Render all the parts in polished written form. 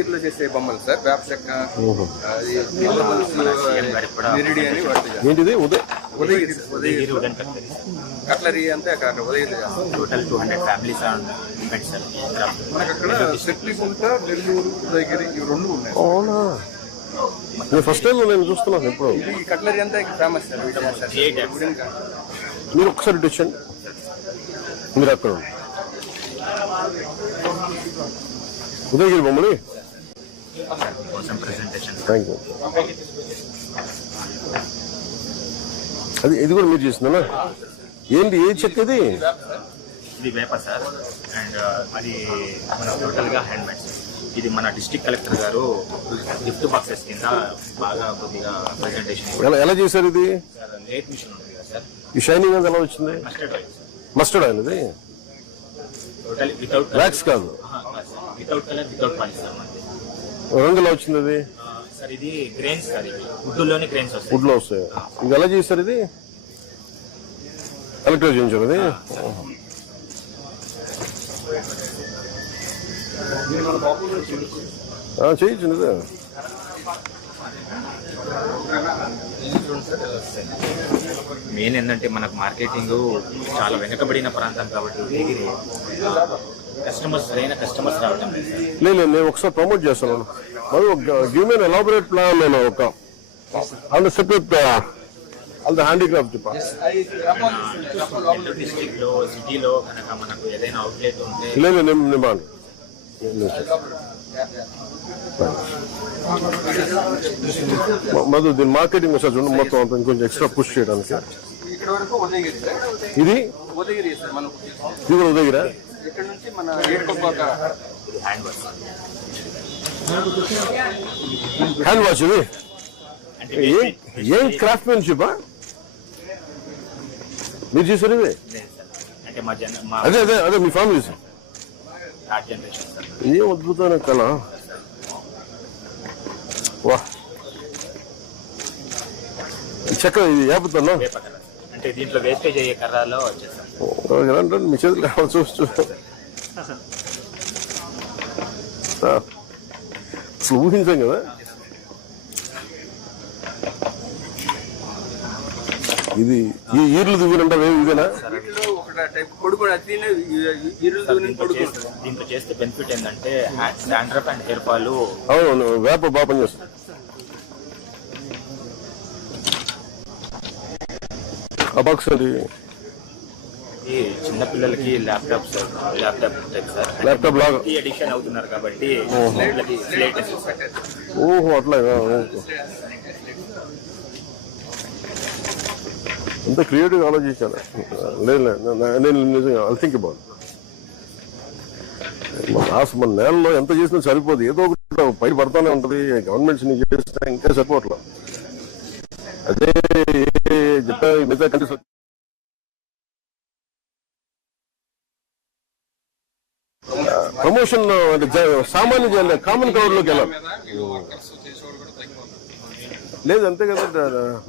ఉదయగిరిలో చేసే బొమ్మలు సార్, వేప చెక్క, ఏంటిది ఉదయగిరి కట్లరీ అంతే అక్కడ ఉదయగిరి. టోటల్ 200 ఫ్యామిలీస్ మనకు అక్కడ సెట్లిగుంట, నెల్లూరు, ఉదయగిరి ఇవి 2 ఉన్నాయి. అవునా, నేను ఫస్ట్ టైం నేను చూస్తున్నాను ఇప్పుడు. ఇది కట్లరీ అంతా ఫేమస్ సార్. మీరు ఒకసారి డిషన్ మీరు అక్కడ ఉదయగిరి బొమ్మలు. Thank you. అది ఇది కూడా మీరు చేసిందా? ఏంటి ఏ చెక్క ఇది? ఇది వేప సార్, అండ్ అది మన టోటల్ గా హ్యాండ్ మేడ్. ఇది మన డిస్ట్రిక్ట్ కలెక్టర్ గారు గిఫ్ట్ బాక్సెస్ కింద బాగా కొద్దిగా ప్రెజెంటేషన్. ఎలా చేశారు ఇది? లేట్ మిషన్ ఉంటుంది కదా సార్. ఈ షైనింగ్ అది ఎలా వచ్చింది? Mustard oil. ఇది టోటల్ వితౌట్ వ్యాక్స్ కాదు, without colour, without polish sir. రంగు ఎలా వచ్చింది అది? సార్ ఇది గ్రెయిన్స్ సార్, ఇది వుడ్లోనే గ్రెయిన్స్ వస్తాయి. వుడ్లో వస్తాయి. ఇది ఎలా చేశారు? ఇది కలెక్టర్ చేయించారు అది. చేయించింది. మెయిన్ ఏంటంటే మనకు మార్కెటింగ్ చాలా వెనకబడిన ప్రాంతం కాబట్టి ఉదయగిరి కస్టమర్స్ రావడం లేదు. నేను ఒకసారి ప్రమోట్ చేస్తాను. మరి గివ్ మీ ఎలాబొరేట్ ప్లాన్. నేను ఒక and separate all the handicraft district లో, సిటీలో కనుక మనకు ఏదైనా అవుట్లెట్ ఉంటే. లేదు మధు దీని మార్కెటింగ్ ఒకసారి చూడండి, మొత్తం అంతా ఇంకొంచెం ఎక్స్ట్రా పుష్ చేయడానికి. ఇది కూడా ఉదయగిరా? Hand wash. ఇది ఏం క్రాఫ్ట్మెన్షిప్ మీరు చేశారు? ఇది అదే మీ ఫ్యామిలీ. ఏం అద్భుతమైన కళ. వా, చెక్క ఇది ఏపుతాను అంటే దీంట్లో వేస్టేజ్ అయ్యే కర్రలో వచ్చేస్తాం. మీ చేతులు కావాలి చూస్తూ అసలు ఊహించాం కదా. ఇది ఈ ఈర్లు దిగునంటే ఇదేనా? దీంట్లో చేస్తే బెనిఫిట్ ఏంటంటే డాండ్రఫ్ అండ్ హెయిర్ ఫాల్. అవును, వేప బాగా పనిచేస్తుంది. అబాక్స్ అది చిన్నపిల్లలకి ల్యాప్టాప్ ల్యాప్టాప్ లాగా ఎడిక్షన్ అవుతున్నారు కాబట్టి. ఓహో, అట్లా అంత క్రియేటివ్ ఆలోచించాను. లేదు నేను నిజంగా ఐ థింక్ అబౌట్ మన నేలలో ఎంత చేసినా సరిపోదు. ఏదో ఒకటి పైన పడతానే ఉంటుంది. గవర్నమెంట్స్ ని చేస్తే ఇంకా సరిపోవట్లా. అదే మిగతా కంట్రీస్ ప్రమోషన్ అంటే సామాన్య కామన్ కవర్ లోకి వెళ్ళాలి. లేదు అంతే కదా,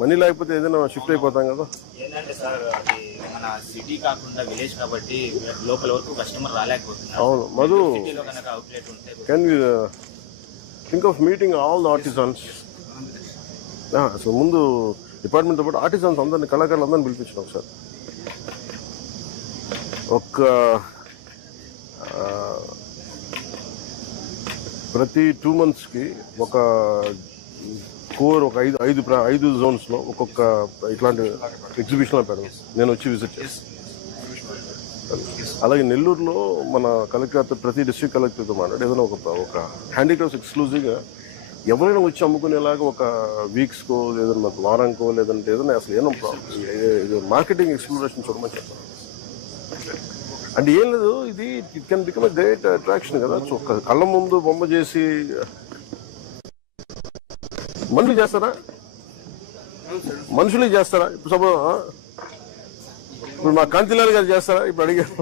మనీ లేకపోతే ఏదైనా షిఫ్ట్ అయిపోతాం కదా. ఏంటంటే సార్ అది మన సిటీ కాకుండా విలేజ్ కాబట్టి లోపల వరకు కస్టమర్ రాలేకపోతున్నారు. అవును మధు, సిటీలో కనుక అవుట్లెట్ ఉంటే can you think of meeting all the artisans. అసలు ముందు డిపార్ట్మెంట్తో పాటు ఆర్టిజన్స్ అందరినీ, కళాకారులు అందరినీ పిలిపించాం ఒకసారి. ప్రతి 2 monthsకి ఒక కోర్, ఒక 5 జోన్స్లో ఒక్కొక్క ఇట్లాంటి ఎగ్జిబిషన్లో పెడదాం. నేను వచ్చి విజిట్ చేస్తాను. అలాగే నెల్లూరులో మన కలెక్టర్, ప్రతి డిస్ట్రిక్ట్ కలెక్టర్తో మాట్లాడి ఏదైనా ఒక హ్యాండీక్రాఫ్ట్స్ ఎక్స్క్లూజివ్గా ఎవరైనా వచ్చి అమ్ముకునేలాగా ఒక వీక్స్కో, ఏదైనా వారానికో, లేదంటే ఏదైనా అసలు ఏదో మార్కెటింగ్ ఎక్స్ప్లోరేషన్ చూడమని చెప్పాను. అంటే ఏం లేదు, ఇది it can become a great attraction కదా. కళ్ళ ముందు బొమ్మ చేసి మనుషులు చేస్తారా? మనుషులే చేస్తారా? ఇప్పుడు మా కాంతిలాల్ గారు చేస్తారా? ఇప్పుడు అడిగారు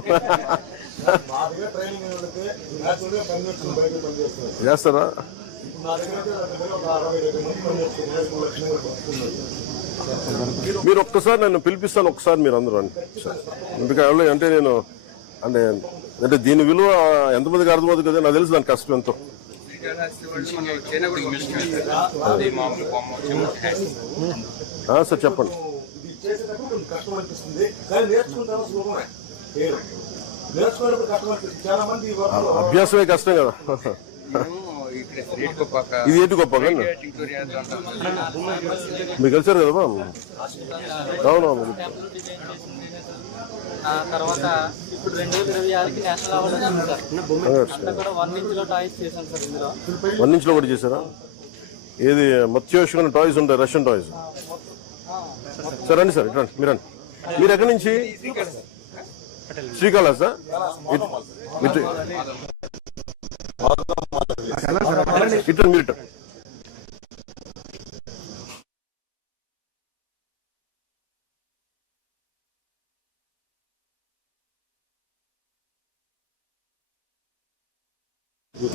చేస్తారా? మీరు ఒక్కసారి నన్ను పిలిపిస్తాను, ఒకసారి మీరు అందరూ అండి. అంటే నేను అంటే దీని విలువ ఎంతమందికి అర్థమవుతుంది కదా, నాకు తెలుసు దాని కష్టం ఎంతో. సార్ చెప్పండి. చేసేటప్పుడు కష్టం అనిపిస్తుంది, కానీ నేర్చుకుంటాను సులభమే. నేర్చుకునేటప్పుడు కష్టం అనిపిస్తుంది. చాలా మంది అభ్యాసమే కష్టం కదా. ఇది ఏటి గొప్ప మీకు కలిసారు కదా అవునవును. తర్వాత ఇప్పుడు 2026కి నేషనల్ అవార్డు వచ్చింది సార్. అంతా కూడా 1 ఇంచ్లో టాయ్స్ చేశాను సార్. ఇందులో 1 ఇంచ్లో కూడా చేశారా? ఏది మత్స్యోషమైన టాయ్స్ ఉంటాయి, రష్యన్ టాయ్స్. సార్ రండి సార్, ఇట్రండి. మీరు ఎక్కడి నుంచి? శ్రీకాళహస్తి. ఇట్లా మీరు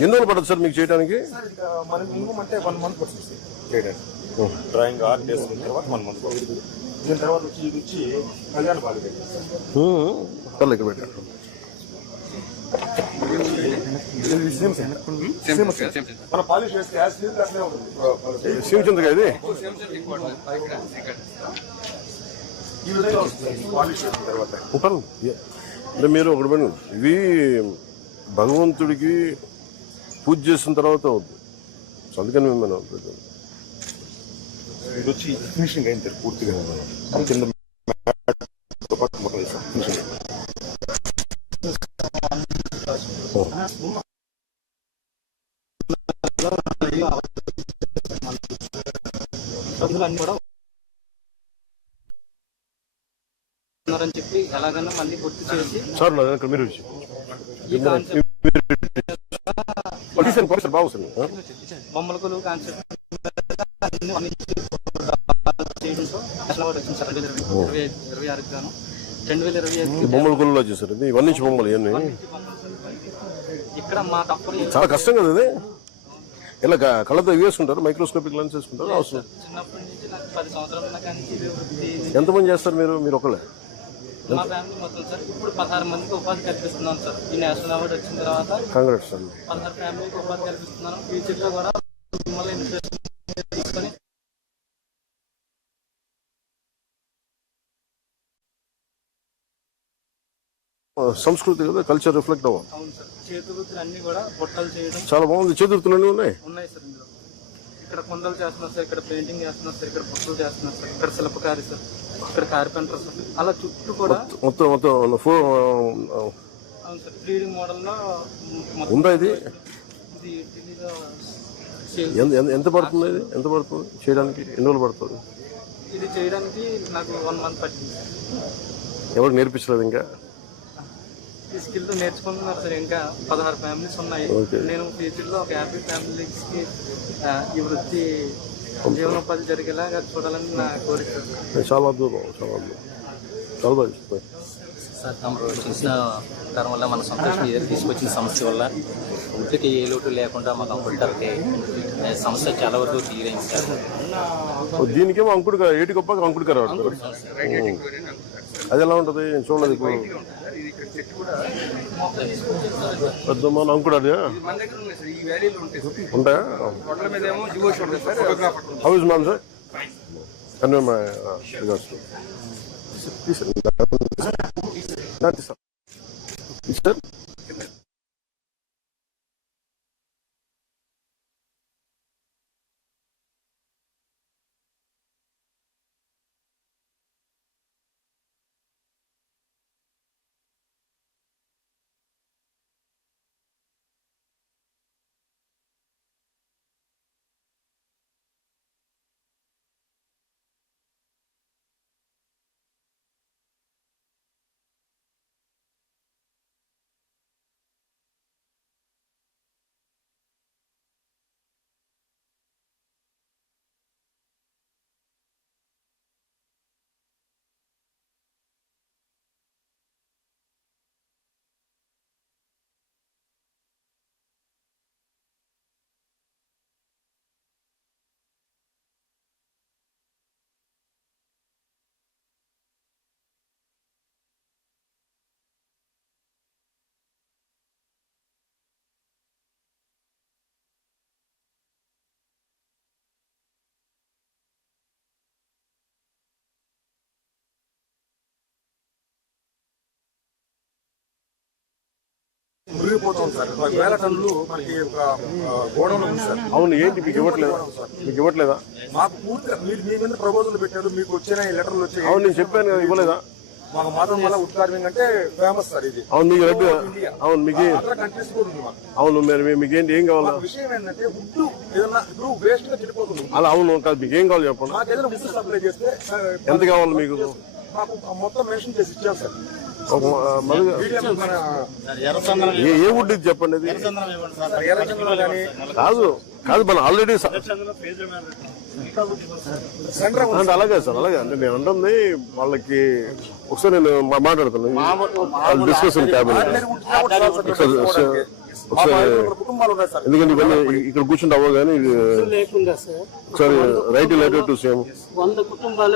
ఎన్ని రోజులు పడుతుంది సార్ మీకు చేయడానికి? మన మినిమం అంటే 1 మంత్ పడుతుంది చేయడానికి. డ్రాయింగ్ ఆర్ట్ చేసుకున్న తర్వాత 1 మంత్ దీని తర్వాత నుంచి కళ్యాణ బాగా ఇక్కడ పెట్టారు. మన పాలిష్ వేస్తే అట్లే ఉంటుంది. శివచంద్ర ఇది ఈ విధంగా వస్తుంది పాలిష్ వేసిన తర్వాత. అంటే మీరు ఒకటి పని, ఇవి భగవంతుడికి పూజ చేసిన తర్వాత అవుతుంది. అందుకని మిమ్మల్ని ఇది వచ్చి ఫినిషింగ్ అయింది పూర్తిగా కింద మొత్తం వేసాం ఫినిషింగ్. అన్ని కూడా ఉన్నారని చెప్పి ఎలాగైనా మళ్ళీ గుర్తు చేసి సార్ మీరు బొమ్మల కొలువు కాన్సెప్ట్ చేయడంతో నేషనల్ అవార్డు వచ్చింది సార్. 2026 గాను 2025 బొమ్మల కొలువులో చేశారు. ఇది 1 ఇంచ్ బొమ్మలు ఇవన్నీ ఇక్కడ మా తప్పని చాలా కష్టం కదా ఇది. ఇలా కళ్ళతో వేసుకుంటారు, మైక్రోస్కోపిక్ లెన్స్ వేసుకుంటారు. అవసరం చిన్నప్పటి నుంచి నాకు 10 సంవత్సరాలు ఉన్న కానీ ఇది వృత్తి ఎంతమంది చేస్తారు మీరు ఒకళ్ళే? మా ఫ్యామిలీ మొత్తం సార్. ఇప్పుడు 16 మందికి ఉపాధి కల్పిస్తున్నాం సార్. ఈ నేషనల్ అవార్డు వచ్చిన తర్వాత కాంగ్రెస్ అండి. 16 ఫ్యామిలీకి ఉపాధి కల్పిస్తున్నాను. ఫ్యూచర్ లో కూడా మిమ్మల్ని ఇన్స్పిరేషన్ తీసుకొని సంస్కృతి కదా, కల్చర్ రిఫ్లెక్ట్ అవ్వాలి. అవును సార్. చేతి వృత్తులు అన్ని కూడా బుట్టలు చేయడం చాలా బాగుంది. చేతుర్తులన్నీ ఉన్నాయి. ఉన్నాయి సార్. ఇందులో ఇక్కడ కుండలు చేస్తున్నారు సార్, ఇక్కడ పెయింటింగ్ చేస్తున్నారు సార్, ఇక్కడ బుట్టలు చేస్తున్నారు సార్, ఇక్కడ శిల్పకారి సార్, ఇక్కడ కార్పెంటర్ సార్. అలా చుట్టూ కూడా మొత్తం అవును సార్. 3D మోడల్లో ఉందా ఇది? ఇది ఢిల్లీలో ఎంత పడుతుంది? ఇది ఎంత పడుతుంది చేయడానికి? ఎన్ని రోజులు పడుతుంది? ఇది చేయడానికి నాకు 1 మంత్ పట్టింది. ఎవరికి నేర్పించలేదు ఇంకా? ఈ స్కిల్ నేర్చుకుంటున్నారు సార్. ఇంకా 16 ఫ్యామిలీస్ ఉన్నాయి. Okay. నేను ఫ్యూచర్లో ఒక 50 ఫ్యామిలీస్కి ఈ వృత్తి జీవనోపాధి జరిగేలాగా చూడాలని నా కోరిక. చాలా అద్భుతం, చాలా అద్భుతం, చాలా బాగా చెప్పారు. సార్ తమరు చూసిన తరం వల్ల మన సంతోషం తీసుకొచ్చిన సమస్య వల్ల వృత్తికి ఏ లోటు లేకుండా మా కంప్యూటర్కి సమస్య చాలా వరకు తీరైంది సార్. దీనికేమో అంకుడు ఏటి గొప్ప అంకుడు గారు వాడతారు. అది ఎలా ఉంటుంది చూడలేదు ఇప్పుడు. పెద్దమ్మ అంకుడు అది ఉంటాయా? How is ma'am sir? And my regards to. Please, sir. మురిగిపోతాం సార్. 1000 టన్నులు మనకి ఒక గోడౌన్ ఉంది సార్. అవును, ఏంటి మీకు ఇవ్వట్లేదా? మీకు ఇవ్వట్లేదా? మాకు పూర్తిగా మీరు మీ మీద ప్రపోజల్ పెట్టారు, మీకు వచ్చిన ఈ లెటర్లు వచ్చాయి. అవును, నేను చెప్పాను కదా, ఇవ్వలేదా? మాకు మాత్రం మళ్ళీ వుడ్ కార్వింగ్ అంటే ఫేమస్ సార్ ఇది. అవును, మీకు రెడ్డి, అవును మీకు, అదర్ కంట్రీస్ కూడా ఉంది మాకు. అవును మీకేంటి, ఏం కావాలా? విషయం ఏంటంటే వుడ్ ఏదన్నా ఇప్పుడు వేస్ట్ గా చెడిపోతుంది. అలా అవును కాదు, మీకు ఏం కావాలి చెప్పండి. మాకు ఏదైనా వుడ్ సప్లై చేస్తే ఎంత కావాలి మీకు? మాకు మొత్తం మెన్షన్ చేసి ఇచ్చాం సార్. మీడియం ఏ వుడ్ ఇది చెప్పండి. ఇది ఎర్రచంద్రులు కానీ కాదు కాదు, మన ఆల్రెడీ సెంటర్ అంటే అలాగే సార్, అలాగే అంటే నేను అంటుంది వాళ్ళకి ఒకసారి నేను మాట్లాడుతాను, డిస్కషన్ క్యాబినెట్ ఒకసారి, కుటుంబాలు ఉన్నాయి సార్. ఎందుకంటే ఇవన్నీ ఇక్కడ కూర్చుంటే అవ్వగానే లేకుండా సార్ ఒకసారి రైట్ లెటర్ టు సేమ్ 100 కుటుంబాలు